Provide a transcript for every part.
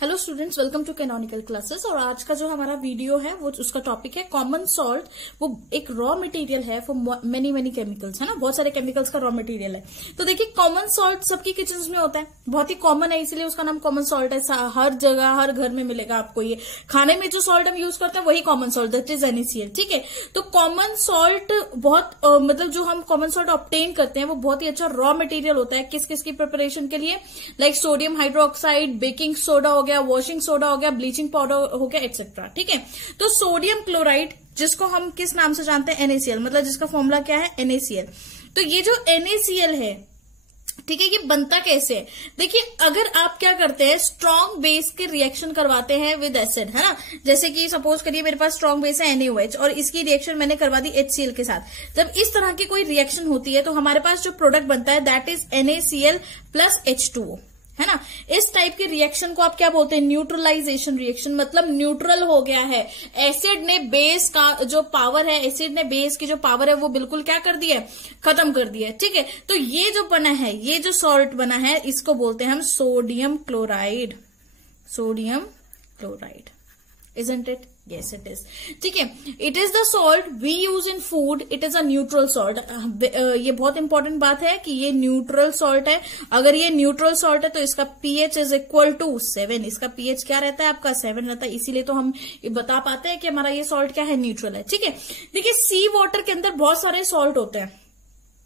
Hello students, welcome to Canonical Classes. और आज का जो हमारा वीडियो है वो उसका टॉपिक है कॉमन सॉल्ट। वो एक रॉ मटेरियल है फॉर मेनी केमिकल्स, है ना। बहुत सारे केमिकल्स का रॉ मटेरियल है। तो देखिए, कॉमन सॉल्ट सबकी किचन में होता है, बहुत ही कॉमन है, इसलिए उसका नाम कॉमन सॉल्ट है। हर जगह हर घर में मिलेगा आपको। ये खाने में जो सॉल्ट हम यूज करते हैं वही common salt, that is NaCl। ठीक है, तो कॉमन सॉल्ट बहुत मतलब जो हम कॉमन सॉल्ट ऑब्टेन करते हैं वो बहुत ही अच्छा रॉ मटेरियल होता है। किस किस की प्रिपरेशन के लिए, like sodium hydroxide, baking soda हो गया, वॉशिंग सोडा हो गया, ब्लीचिंग पाउडर हो गया, एक्सेट्रा। ठीक है, तो सोडियम क्लोराइड जिसको हम किस नाम से जानते हैं, NaCl, मतलब जिसका फॉर्मूला क्या है, NaCl। तो ये जो NaCl है, ठीक है, ये बनता कैसे है? देखिए, अगर आप क्या करते हैं, स्ट्रॉन्ग बेस के रिएक्शन करवाते हैं विद एसिड, है ना। जैसे कि सपोज करिए मेरे पास स्ट्रॉन्ग बेस है NaOH और इसकी रिएक्शन मैंने करवा दी HCl के साथ। जब इस तरह की कोई रिएक्शन होती है तो हमारे पास जो प्रोडक्ट बनता है that is NaCl plus H2O, है ना। इस टाइप के रिएक्शन को आप क्या बोलते हैं, न्यूट्रलाइजेशन रिएक्शन। मतलब न्यूट्रल हो गया है, एसिड ने बेस का जो पावर है, एसिड ने बेस की जो पावर है वो बिल्कुल क्या कर दी है, खत्म कर दिया है। ठीक है, तो ये जो बना है, ये जो सॉल्ट बना है, इसको बोलते हैं हम sodium chloride. Sodium chloride, isn't it? Yes, it is. ठीक है, it is the salt we use in food, it is a neutral salt. ये बहुत इंपॉर्टेंट बात है कि ये न्यूट्रल सॉल्ट है। अगर ये न्यूट्रल सॉल्ट है तो इसका pH इज इक्वल टू 7। इसका pH क्या रहता है आपका, 7 रहता है। इसीलिए तो हम बता पाते हैं कि हमारा ये सॉल्ट क्या है, न्यूट्रल है। ठीक है, देखिए, सी वाटर के अंदर बहुत सारे सॉल्ट होते हैं।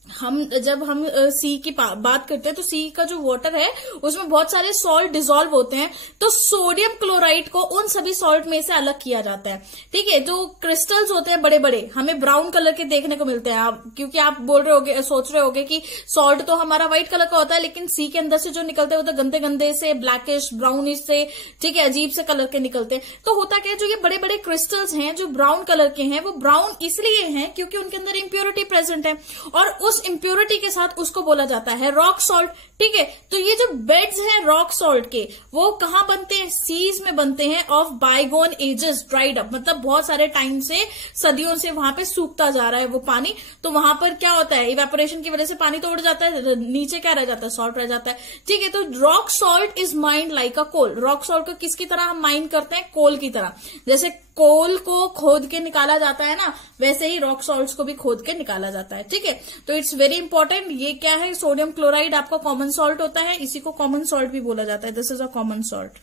जब हम सी की बात करते हैं तो सी का जो वाटर है उसमें बहुत सारे सॉल्ट डिसॉल्व होते हैं। तो सोडियम क्लोराइड को उन सभी सॉल्ट में से अलग किया जाता है। ठीक है, जो क्रिस्टल्स होते हैं बड़े बड़े, हमें ब्राउन कलर के देखने को मिलते हैं। क्योंकि आप बोल रहे होगे, सोच रहे होगे कि सॉल्ट तो हमारा व्हाइट कलर का होता है, लेकिन सी के अंदर से जो निकलते हैं वो तो गंदे गंदे से, ब्लैकिश ब्राउनिश से, ठीक है, अजीब से कलर के निकलते हैं। तो होता क्या है, जो ये बड़े बड़े क्रिस्टल्स हैं जो ब्राउन कलर के हैं, वो ब्राउन इसलिए हैं क्योंकि उनके अंदर इम्प्योरिटी प्रेजेंट है और उस इम्प्योरिटी के साथ उसको बोला जाता है रॉक सॉल्ट। ठीक है, तो ये जो बेड्स हैं रॉक सॉल्ट के, वो कहां बनते हैं, सीज में बनते हैं ऑफ बायगोन एजेस, ड्राइड अप, मतलब बहुत सारे टाइम से, सदियों से वहां पे सूखता जा रहा है वो पानी। तो वहां पर क्या होता है, इवेपोरेशन की वजह से पानी तो उड़ जाता है, नीचे क्या रह जाता है, सॉल्ट रह जाता है। ठीक है, तो rock salt is mined like a coal. Rock salt को किसकी तरह हम माइंड करते हैं, कोल की तरह। जैसे कोल को खोद के निकाला जाता है ना, वैसे ही रॉक सॉल्ट्स को भी खोद के निकाला जाता है। ठीक है, तो इट्स वेरी इंपॉर्टेंट। ये क्या है, सोडियम क्लोराइड आपका कॉमन सॉल्ट होता है, इसी को कॉमन सॉल्ट भी बोला जाता है। This is a common salt,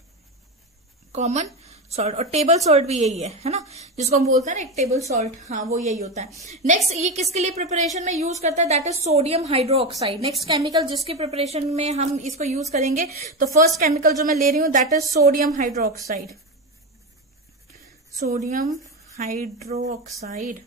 common salt. और टेबल सॉल्ट भी यही है ना, जिसको हम बोलते हैं ना एक टेबल सॉल्ट, हाँ वो यही होता है। नेक्स्ट, ये किसके लिए प्रिपरेशन में यूज करता है, that is sodium hydroxide. Next chemical जिसकी प्रिपरेशन में हम इसको यूज करेंगे, तो फर्स्ट केमिकल जो मैं ले रही हूं that is sodium hydroxide. Sodium hydroxide,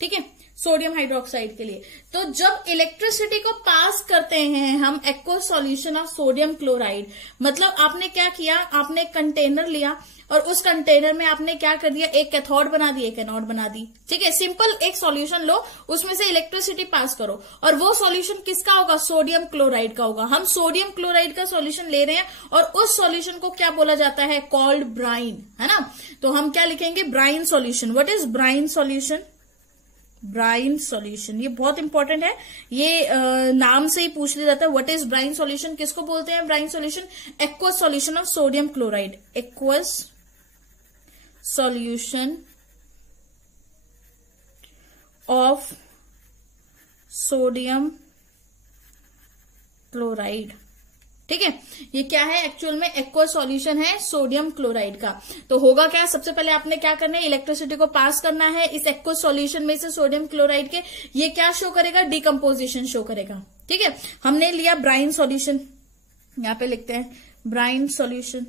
ठीक है, सोडियम हाइड्रोक्साइड के लिए। तो जब इलेक्ट्रिसिटी को पास करते हैं हम aqueous solution of sodium chloride, मतलब आपने क्या किया, आपने कंटेनर लिया और उस कंटेनर में आपने क्या कर दिया, एक कैथोड बना दी, एक एनोड बना दी। ठीक है, सिंपल एक सॉल्यूशन लो, उसमें से इलेक्ट्रिसिटी पास करो और वो सॉल्यूशन किसका होगा, सोडियम क्लोराइड का होगा। हम सोडियम क्लोराइड का सॉल्यूशन ले रहे हैं और उस सॉल्यूशन को क्या बोला जाता है, कॉल्ड ब्राइन, है ना। तो हम क्या लिखेंगे, brine solution. What is brine solution, brine solution, ये बहुत इंपॉर्टेंट है, ये नाम से ही पूछ लिया जाता है। व्हाट इज ब्राइन सॉल्यूशन, किसको बोलते हैं brine solution, aqueous solution of sodium chloride. Aqueous solution of sodium chloride. ठीक है, ये क्या है, एक्चुअल में एक्वस सॉल्यूशन है सोडियम क्लोराइड का। तो होगा क्या, सबसे पहले आपने क्या करना है, इलेक्ट्रिसिटी को पास करना है इस एक्वस सॉल्यूशन में से सोडियम क्लोराइड के। ये क्या शो करेगा, डिकम्पोजिशन शो करेगा। ठीक है, हमने लिया ब्राइन सॉल्यूशन, यहां पे लिखते हैं ब्राइन सॉल्यूशन।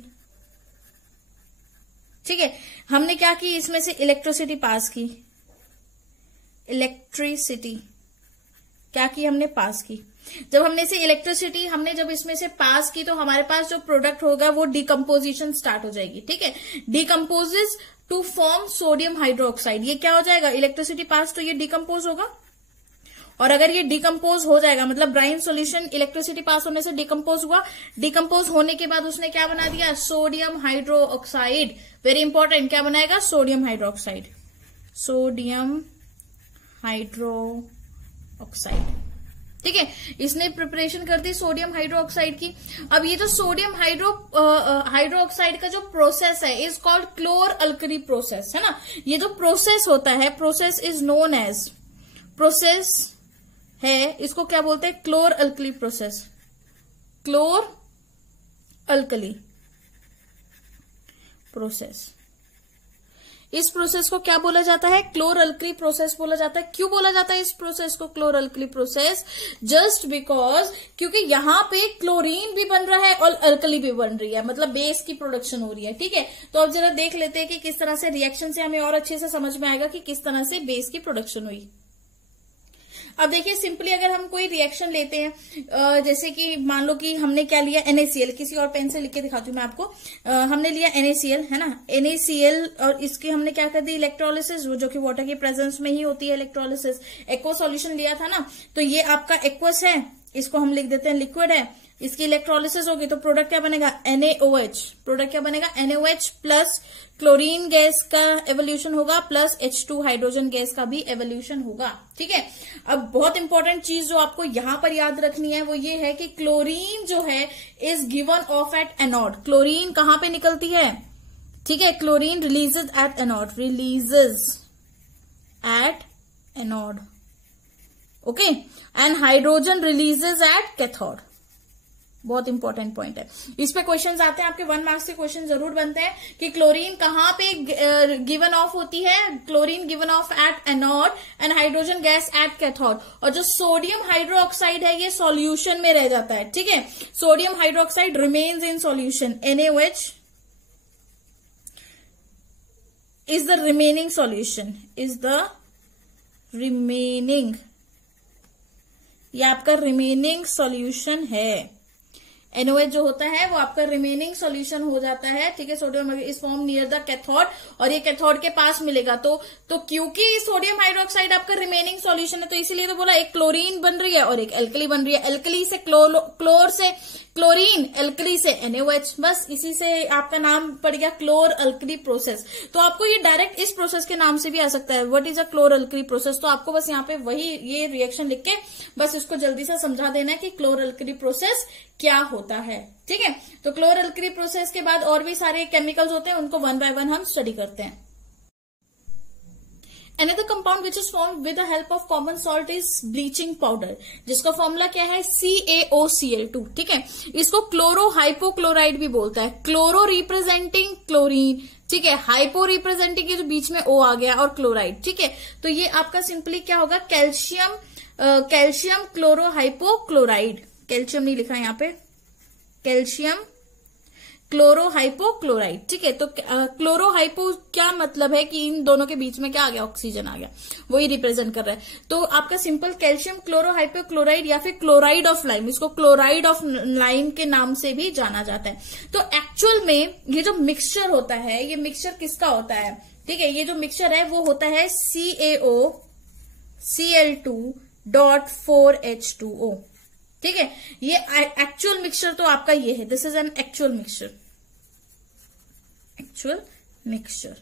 ठीक है, हमने क्या की, इसमें से इलेक्ट्रिसिटी पास की, इलेक्ट्रिसिटी क्या की हमने, पास की। जब हमने से इलेक्ट्रिसिटी हमने जब इसमें से पास की तो हमारे पास जो प्रोडक्ट होगा वो डिकम्पोजिशन स्टार्ट हो जाएगी। ठीक है, decomposes to form sodium hydroxide. ये क्या हो जाएगा, इलेक्ट्रिसिटी पास, तो ये डिकम्पोज होगा। और अगर ये डिकम्पोज हो जाएगा, मतलब ब्राइन सॉल्यूशन इलेक्ट्रिसिटी पास होने से डिकम्पोज हुआ, डिकम्पोज होने के बाद उसने क्या बना दिया, सोडियम हाइड्रोक्साइड। वेरी इंपॉर्टेंट, क्या बनाएगा, सोडियम ठीक है, इसने प्रिपरेशन कर दी सोडियम हाइड्रोक्साइड की। अब ये जो सोडियम हाइड्रोक्साइड का जो प्रोसेस है is called chlor alkali process, है ना। ये जो प्रोसेस होता है, process is known as, process है इसको क्या बोलते हैं, chlor alkali process, chlor alkali process. इस प्रोसेस को क्या बोला जाता है, क्लोर अल्कली प्रोसेस बोला जाता है। क्यों बोला जाता है इस प्रोसेस को क्लोर अल्कली प्रोसेस, जस्ट बिकॉज क्योंकि यहां पे क्लोरीन भी बन रहा है और अल्कली भी बन रही है, मतलब बेस की प्रोडक्शन हो रही है। ठीक है, तो अब जरा देख लेते हैं कि किस तरह से रिएक्शन से हमें और अच्छे से समझ में आएगा कि किस तरह से बेस की प्रोडक्शन हुई। अब देखिए सिंपली अगर हम कोई रिएक्शन लेते हैं, जैसे कि मान लो कि हमने क्या लिया, NaCl, किसी और पेन से लिख के दिखाती हूँ मैं आपको। हमने लिया NaCl, है ना, NaCl, और इसकी हमने क्या कर दी, इलेक्ट्रोलिसिस, जो कि वाटर की प्रेजेंस में ही होती है इलेक्ट्रोलिसिस। एक्वस सॉल्यूशन लिया था ना, तो ये आपका एक्वस है, इसको हम लिख देते हैं लिक्विड है। इसकी इलेक्ट्रोलिसिस होगी तो प्रोडक्ट क्या बनेगा, NaOH। प्रोडक्ट क्या बनेगा, NaOH प्लस क्लोरीन गैस का एवोल्यूशन होगा, प्लस H2 हाइड्रोजन गैस का भी एवोल्यूशन होगा। ठीक है, अब बहुत इंपॉर्टेंट चीज जो आपको यहां पर याद रखनी है वो ये है कि क्लोरीन जो है is given of at anode. Chlorine कहां पे निकलती है, ठीक है, chlorine releases at anode, releases at anode, okay, and hydrogen releases at cathode. बहुत इंपॉर्टेंट पॉइंट है, इस पे क्वेश्चंस आते हैं आपके 1 मार्क्स के क्वेश्चन जरूर बनते हैं कि क्लोरीन कहां पे गिवन ऑफ होती है, chlorine given of at anode and hydrogen gas at cathode. और जो सोडियम हाइड्रोक्साइड है ये सॉल्यूशन में रह जाता है। ठीक है, sodium hydroxide remains in solution, NaOH is the remaining solution, is the remaining, ये आपका रिमेनिंग सॉल्यूशन है। NaOH जो होता है वो आपका रिमेनिंग सॉल्यूशन हो जाता है। ठीक है, sodium is form near the cathode, और ये कैथोड के पास मिलेगा। तो क्योंकि सोडियम हाइड्रोक्साइड आपका रिमेनिंग सॉल्यूशन है तो इसीलिए तो बोला एक क्लोरीन बन रही है और एक एल्कली बन रही है। एल्कली से क्लोर से क्लोरीन, एल्कली से NaOH, बस इसी से आपका नाम पड़ गया क्लोर अल्कली प्रोसेस। तो आपको ये डायरेक्ट इस प्रोसेस के नाम से भी आ सकता है, what is a क्लोर alkali process. तो आपको बस यहाँ पे वही ये रिएक्शन लिख के बस इसको जल्दी से समझा देना है कि क्लोर अल्कली प्रोसेस क्या होता है। ठीक है, तो क्लोर अल्कली प्रोसेस के बाद और भी सारे केमिकल्स होते हैं, उनको 1 बाय 1 हम स्टडी करते हैं। Another compound which is formed with the help of common salt is bleaching powder, जिसका फॉर्मूला क्या है, CaOCl2। ठीक है, इसको क्लोरो हाइपोक्लोराइड भी बोलता है। क्लोरो रिप्रेजेंटिंग क्लोरीन, ठीक है, हाइपो रिप्रेजेंटिंग के जो बीच में O आ गया, और क्लोराइड। ठीक है, तो ये आपका सिंपली क्या होगा, कैल्शियम क्लोरो हाइपोक्लोराइड, कैल्शियम नहीं लिखा यहाँ पे, कैल्शियम क्लोरो हाइपोक्लोराइड। ठीक है, तो क्लोरो हाइपो क्या मतलब है कि इन दोनों के बीच में क्या आ गया, ऑक्सीजन आ गया, वही रिप्रेजेंट कर रहा है। तो आपका सिंपल कैल्शियम क्लोरो हाइपोक्लोराइड या फिर क्लोराइड ऑफ लाइम, इसको क्लोराइड ऑफ लाइम के नाम से भी जाना जाता है। तो एक्चुअल में ये जो मिक्सचर होता है, ये मिक्सचर किसका होता है, ठीक है, ये जो मिक्सचर है वो होता है CaOCl2.4H2O। ठीक है, ये एक्चुअल मिक्सचर तो आपका ये है, this is an actual mixture, actual mixture.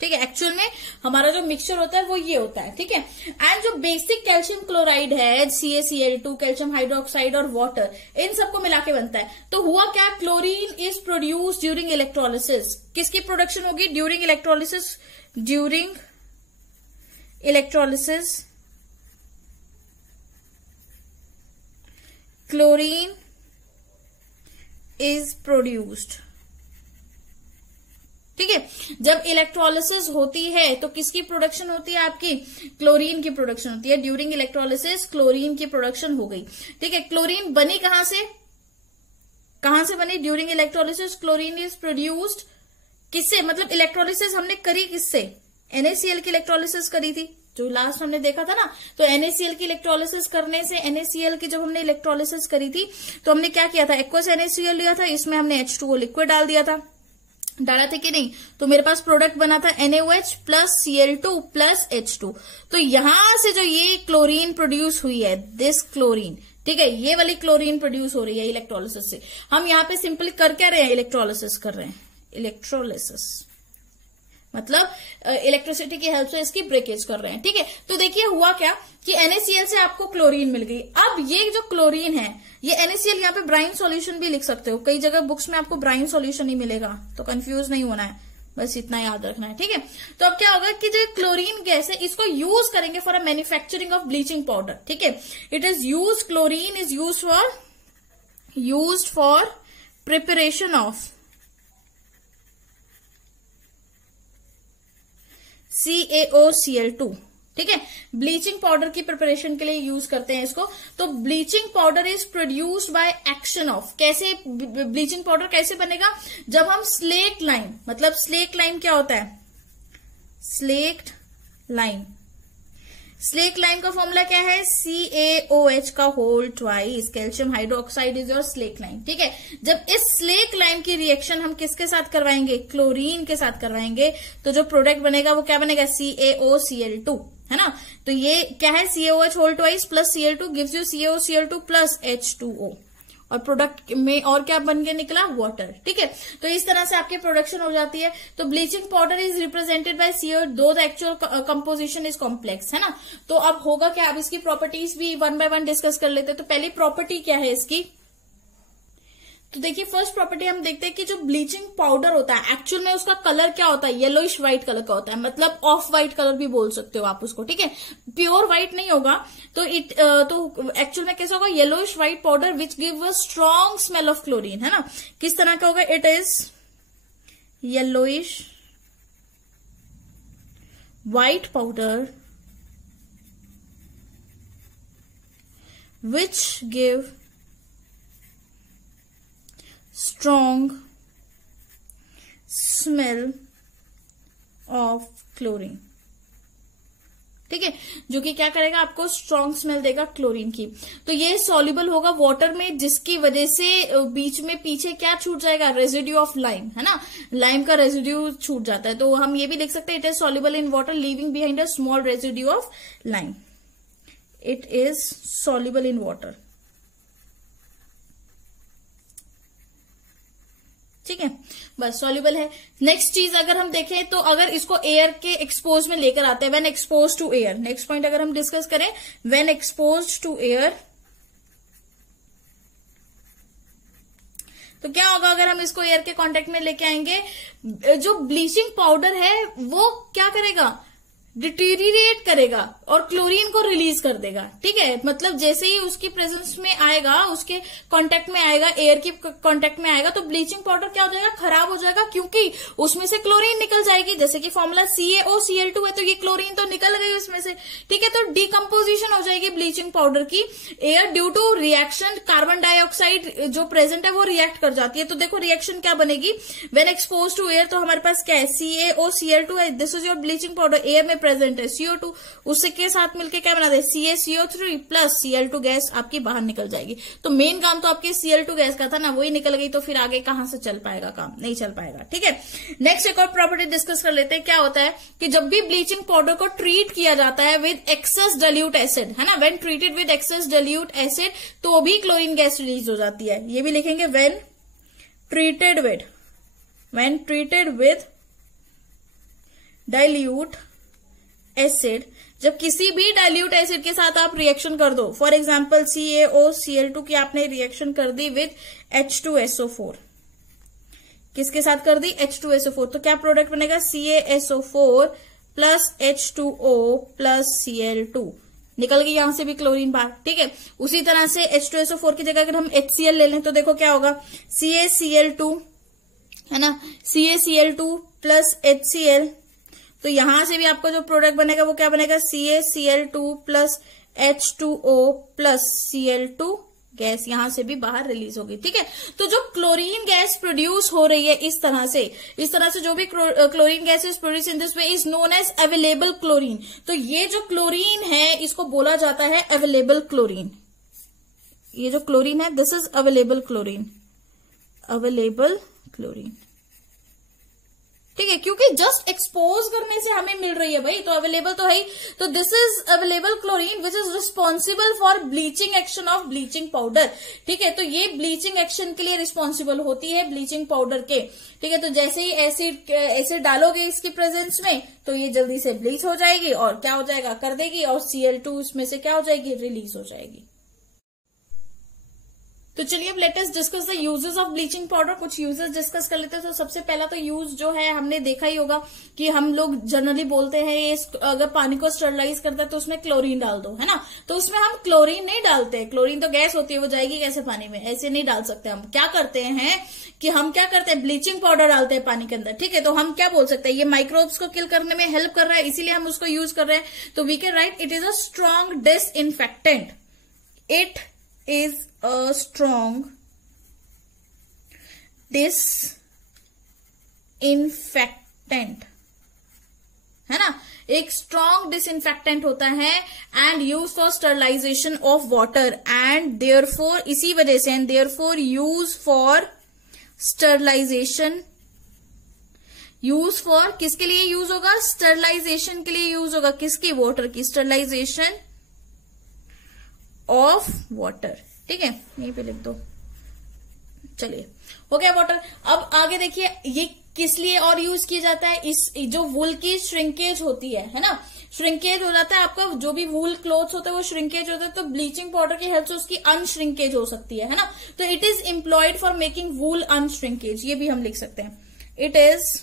ठीक है, एक्चुअल में हमारा जो मिक्सचर होता है वो ये होता है। ठीक है, एंड जो बेसिक कैल्शियम क्लोराइड है, CaCl2, कैल्शियम हाइड्रोक्साइड और वाटर, इन सबको मिला के बनता है। तो हुआ क्या, chlorine is produce during electrolysis. किसकी प्रोडक्शन होगी, during electrolysis, during electrolysis chlorine is produced. ठीक है, जब इलेक्ट्रोलिसिस होती है तो किसकी प्रोडक्शन होती है, आपकी क्लोरीन की प्रोडक्शन होती है। ड्यूरिंग इलेक्ट्रोलिसिस क्लोरीन की प्रोडक्शन हो गई। ठीक है, क्लोरीन बनी कहां से बनी, during electrolysis chlorine is produced किससे, मतलब इलेक्ट्रोलिसिस हमने करी किससे, NaCl की इलेक्ट्रोलिसिस करी थी, जो लास्ट हमने देखा था ना। तो NaCl की इलेक्ट्रोलिसिस करने से, NaCl की जब हमने इलेक्ट्रोलिसिस करी थी तो हमने क्या किया था, एक्वस NaCl लिया था, इसमें हमने H2O लिक्विड डाल दिया था, डाला था कि नहीं, तो मेरे पास प्रोडक्ट बना था NaOH plus Cl2 plus H2। तो यहां से जो ये क्लोरीन प्रोड्यूस हुई है, दिस क्लोरीन, ठीक है, ये वाली क्लोरीन प्रोड्यूस हो रही है इलेक्ट्रोलिसिस से। हम यहाँ पे सिंपली कर क्या रहे हैं, इलेक्ट्रोलिसिस कर रहे हैं, इलेक्ट्रोलिसिस मतलब इलेक्ट्रिसिटी की हेल्प से इसकी ब्रेकेज कर रहे हैं। ठीक है, तो देखिए हुआ क्या कि NaCl से आपको क्लोरीन मिल गई। अब ये जो क्लोरीन है ये NaCl, यहाँ पे ब्राइन सॉल्यूशन भी लिख सकते हो, कई जगह बुक्स में आपको ब्राइन सॉल्यूशन ही मिलेगा, तो कंफ्यूज नहीं होना है, बस इतना याद रखना है। ठीक है, तो अब क्या होगा कि जो क्लोरीन गैस है इसको यूज करेंगे for a manufacturing of bleaching powder. ठीक है, it is use, chlorine is used for preparation of CaOCl2। ठीक है, ब्लीचिंग पाउडर की प्रिपरेशन के लिए यूज करते हैं इसको। तो bleaching powder is produced by action of, कैसे ब्लीचिंग पाउडर कैसे बनेगा, जब हम स्लेक्ट लाइम, मतलब स्लेक्ट लाइम क्या होता है, स्लेक्ट लाइम, स्लेक्ट लाइम का फॉर्मूला क्या है, CaOH का whole twice, calcium hydroxide is your slaked lime. ठीक है, जब इस स्लेक्ट लाइम की रिएक्शन हम किसके साथ करवाएंगे, क्लोरीन के साथ करवाएंगे, तो जो प्रोडक्ट बनेगा वो क्या बनेगा, CaOCl2, है ना। तो ये क्या है, CaOH whole twice plus Cl2 gives you CaOCl2 plus H2O, और प्रोडक्ट में और क्या बन के निकला, वाटर। ठीक है, तो इस तरह से आपकी प्रोडक्शन हो जाती है। तो bleaching powder is represented by CO, दो the actual composition is complex, है ना। तो अब होगा क्या, अब इसकी प्रॉपर्टीज भी वन बाय वन डिस्कस कर लेते हैं। तो पहली प्रॉपर्टी क्या है इसकी, तो देखिए फर्स्ट प्रॉपर्टी हम देखते हैं कि जो ब्लीचिंग पाउडर होता है एक्चुअल में उसका कलर क्या होता है, येलोइश व्हाइट कलर का होता है, मतलब ऑफ व्हाइट कलर भी बोल सकते हो आप उसको। ठीक है, प्योर व्हाइट नहीं होगा, तो एक्चुअल में कैसा होगा, yellowish white powder which give a strong smell of chlorine, है ना। किस तरह का होगा, it is yellowish white powder which give strong smell of chlorine। ठीक है, जो कि क्या करेगा, आपको स्ट्रॉन्ग स्मेल देगा क्लोरीन की। तो ये सॉल्युबल होगा वाटर में, जिसकी वजह से बीच में पीछे क्या छूट जाएगा, रेजिड्यू ऑफ लाइम, है ना, लाइम का रेजिड्यू छूट जाता है। तो हम ये भी लिख सकते हैं, it is soluble in water leaving behind a small residue of lime, it is soluble in water. ठीक है, बस सॉल्युबल है। नेक्स्ट चीज अगर हम देखें तो अगर इसको एयर के एक्सपोज में लेकर आते हैं, when expose to air, next point अगर हम डिस्कस करें, व्हेन एक्सपोज टू एयर, तो क्या होगा अगर हम इसको एयर के कांटेक्ट में लेके आएंगे, जो ब्लीचिंग पाउडर है वो क्या करेगा, डिटीरिएट करेगा और क्लोरीन को रिलीज कर देगा। ठीक है, मतलब जैसे ही उसकी प्रेजेंस में आएगा, उसके कांटेक्ट में आएगा, एयर की कांटेक्ट में आएगा, तो ब्लीचिंग पाउडर क्या हो जाएगा, खराब हो जाएगा, क्योंकि उसमें से क्लोरीन निकल जाएगी। जैसे कि फॉर्मूला CaOCl2 है, तो ये क्लोरीन तो निकल गई उसमें से। ठीक है, तो डिकम्पोजिशन हो जाएगी ब्लीचिंग पाउडर की। Air due to reaction, carbon dioxide जो प्रेजेंट है वो रिएक्ट कर जाती है। तो देखो रिएक्शन क्या बनेगी, व्हेन एक्सपोज टू एयर, तो हमारे पास क्या है, CaOCl2 है, this is your bleaching powder, air में प्रेजेंट है, CO2, उससे के साथ मिलकर क्या बना दे, CaCO3 प्लस Cl2 गैस आपकी बाहर निकल जाएगी। तो मेन काम तो आपके Cl2 गैस का था ना, वही निकल गई, तो फिर आगे कहां से चल पाएगा काम, नहीं चल पाएगा। ठीक है, नेक्स्ट एक और प्रॉपर्टी डिस्कस कर लेते हैं। क्या होता है कि जब भी ब्लीचिंग पाउडर को ट्रीट किया जाता है विद एक्सेस डाइल्यूट एसिड, है ना, when treated with excess dilute acid, तो भी क्लोरीन गैस रिलीज हो जाती है। ये भी लिखेंगे, when treated with dilute acid, जब किसी भी डाइल्यूट एसिड के साथ आप रिएक्शन कर दो, फॉर एग्जांपल CaOCl2 की आपने रिएक्शन कर दी विद H2SO4, किसके साथ कर दी, H2SO4, तो क्या प्रोडक्ट बनेगा, CaSO4 plus H2O plus Cl2, निकल गई यहां से भी क्लोरीन बाहर। ठीक है, उसी तरह से H2SO4 की जगह अगर हम HCl ले लें तो देखो क्या होगा, CaCl2, है ना, CaCl2 प्लस HCl, तो यहां से भी आपका जो प्रोडक्ट बनेगा वो क्या बनेगा, CaCl2 plus H2O plus Cl2 gas यहां से भी बाहर रिलीज होगी। ठीक है, तो जो क्लोरीन गैस प्रोड्यूस हो रही है इस तरह से जो भी chlorine gas is produce in this way is known as available chlorine. तो ये जो क्लोरीन है इसको बोला जाता है अवेलेबल क्लोरीन। ये जो क्लोरीन है दिस इज अवेलेबल क्लोरीन, ठीक है, क्योंकि जस्ट एक्सपोज करने से हमें मिल रही है भाई, तो अवेलेबल तो है ही। तो this is available chlorine which is responsible for bleaching action of bleaching powder. ठीक है, तो ये ब्लीचिंग एक्शन के लिए रिस्पॉन्सिबल होती है ब्लीचिंग पाउडर के। ठीक है, तो जैसे ही एसिड डालोगे इसकी प्रेजेंस में तो ये जल्दी से ब्लीच हो जाएगी और क्या हो जाएगा, कर देगी, और Cl2 इसमें से क्या हो जाएगी, रिलीज हो जाएगी। तो चलिए अब let us discuss the uses of bleaching powder. कुछ यूजेस डिस्कस कर लेते हैं। तो सबसे पहला तो यूज जो है हमने देखा ही होगा कि हम लोग जनरली बोलते हैं ये अगर पानी को स्टरलाइज करता है तो उसमें क्लोरीन डाल दो, है ना। तो उसमें हम क्लोरीन नहीं डालते, क्लोरीन तो गैस होती है, वो जाएगी कैसे पानी में, ऐसे नहीं डाल सकते। हम क्या करते हैं कि हम क्या करते हैं, ब्लीचिंग पाउडर डालते हैं पानी के अंदर। ठीक है, तो हम क्या बोल सकते हैं, ये माइक्रोब्स को किल करने में हेल्प कर रहा है, इसीलिए हम उसको यूज कर रहे हैं। तो we can write it is a strong disinfectant, it is a strong disinfectant, है ना, एक स्ट्रॉन्ग डिसइंफेक्टेंट होता है and use for sterilization of water and therefore, इसी वजह से and therefore use for sterilization, use for किसके लिए यूज होगा, स्टरलाइजेशन के लिए यूज होगा, किसकी, वाटर की, स्टरलाइजेशन ऑफ वाटर। ठीक है, यहीं पे लिख दो। चलिए हो गया वाटर। अब आगे देखिए ये किस लिए और यूज किया जाता है, इस जो वूल की श्रिंकेज होती है ना, श्रिंकेज हो जाता है आपका, जो भी वूल क्लोथ्स होता है वो श्रिंकेज होता है, तो ब्लीचिंग पाउडर की हेल्प से उसकी अनश्रिंकेज हो सकती है ना। तो it is employed for making wool unshrinkage, ये भी हम लिख सकते हैं, it is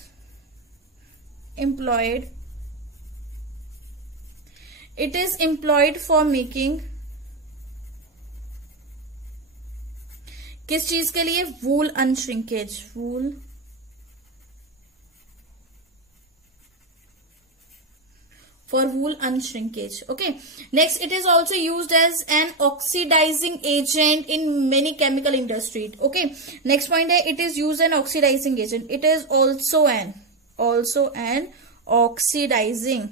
employed for making, किस चीज के लिए, wool unshrinkage, wool for wool unshrinkage. Okay, next it is also used as an oxidizing agent in many chemical industry. Okay, next point है it is used an oxidizing agent, it is also an oxidizing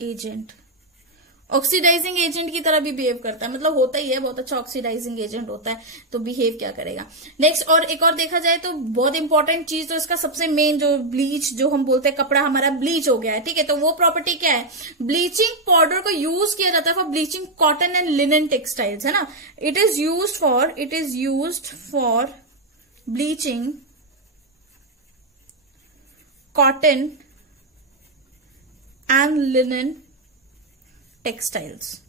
agent, oxidizing agent की तरह भी behave करता है, मतलब होता ही है, बहुत अच्छा ऑक्सीडाइजिंग एजेंट होता है, तो बिहेव क्या करेगा। नेक्स्ट और एक और देखा जाए तो बहुत इंपॉर्टेंट चीज, तो इसका सबसे मेन जो ब्लीच, जो हम बोलते हैं कपड़ा हमारा ब्लीच हो गया है, ठीक है, तो वो प्रॉपर्टी क्या है, ब्लीचिंग पाउडर को यूज किया जाता है for bleaching cotton and linen textiles, है ना। It is used for bleaching cotton and linen textiles.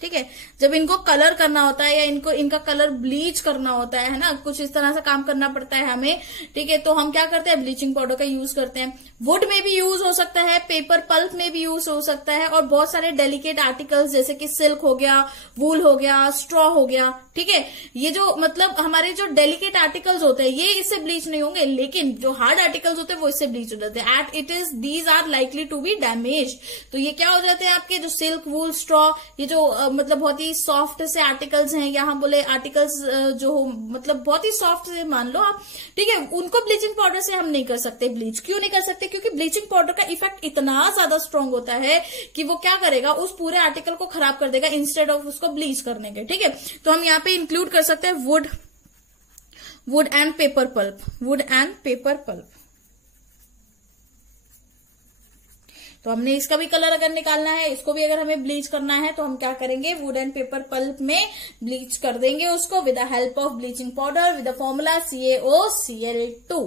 ठीक है, जब इनको कलर करना होता है या इनका कलर ब्लीच करना होता है ना, कुछ इस तरह से काम करना पड़ता है हमें। ठीक है, तो हम क्या करते हैं, ब्लीचिंग पाउडर का यूज करते हैं। वुड में भी यूज हो सकता है, पेपर पल्प में भी यूज हो सकता है, और बहुत सारे डेलिकेट आर्टिकल्स जैसे कि सिल्क हो गया, वूल हो गया, स्ट्रॉ हो गया। ठीक है, ये जो मतलब हमारे जो डेलिकेट आर्टिकल्स होते हैं ये इससे ब्लीच नहीं होंगे, लेकिन जो हार्ड आर्टिकल्स होते हैं वो इससे ब्लीच हो जाते हैं। These are likely to be damage. तो ये क्या हो जाते हैं आपके, जो सिल्क, वूल, स्ट्रॉ, ये जो मतलब बहुत ही सॉफ्ट से आर्टिकल्स हैं, या हम बोले आर्टिकल्स जो मतलब बहुत ही सॉफ्ट से मान लो आप, ठीक है, उनको ब्लीचिंग पाउडर से हम नहीं कर सकते ब्लीच। क्यों नहीं कर सकते, क्योंकि ब्लीचिंग पाउडर का इफेक्ट इतना ज्यादा स्ट्रांग होता है कि वो क्या करेगा, उस पूरे आर्टिकल को खराब कर देगा इंस्टेड ऑफ उसको ब्लीच करने के। ठीक है, तो हम यहाँ पे इंक्लूड कर सकते हैं वुड एंड पेपर पल्प। तो हमने इसका भी कलर अगर निकालना है, इसको भी अगर हमें ब्लीच करना है, तो हम क्या करेंगे, वुड एंड पेपर पल्प में ब्लीच कर देंगे उसको with the help of bleaching powder with the formula CaOCl2।